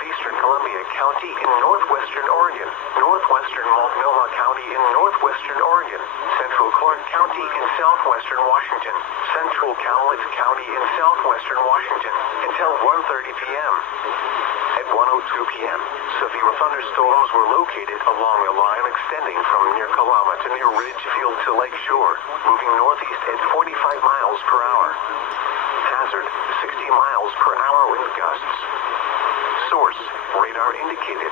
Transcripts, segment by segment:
southeastern Columbia County in northwestern Oregon, northwestern Multnomah County in northwestern Oregon, central Clark County in southwestern Washington, central Cowlitz County in southwestern Washington, until 1:30 p.m. At 1:02 p.m., severe thunderstorms were located along a line extending from near Kalama to near Ridgefield to Lake Shore, moving northeast at 45 miles per hour. Hazard, 60 miles per hour wind gusts. Source, radar indicated.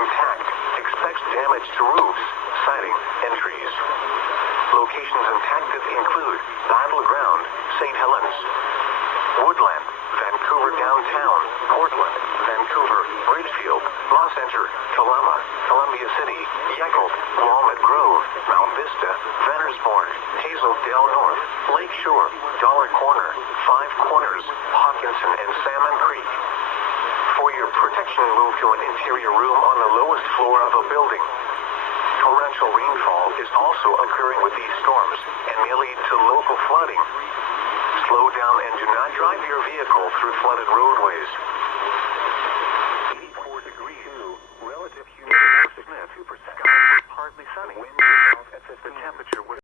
Impact, expects damage to roofs, siding, and trees. Locations impacted include Battleground, St. Helens, Woodland, Vancouver Downtown, Portland, Vancouver, Ridgefield, Law Center, Kalama, Columbia City, Yakult, Walnut Grove, Mount Vista, Vennersborn, Hazeldale North, Lake Shore, Dollar Corner, Five Corners, Hawkinson, and Salmon Creek. For your protection, move to an interior room on the lowest floor of a building. Torrential rainfall is also occurring with these storms and may lead to local flooding. Slow down and do not drive your vehicle through flooded roadways. 84 degrees. Relative humidity 2%. Skies partly sunny. Wind south. The temperature was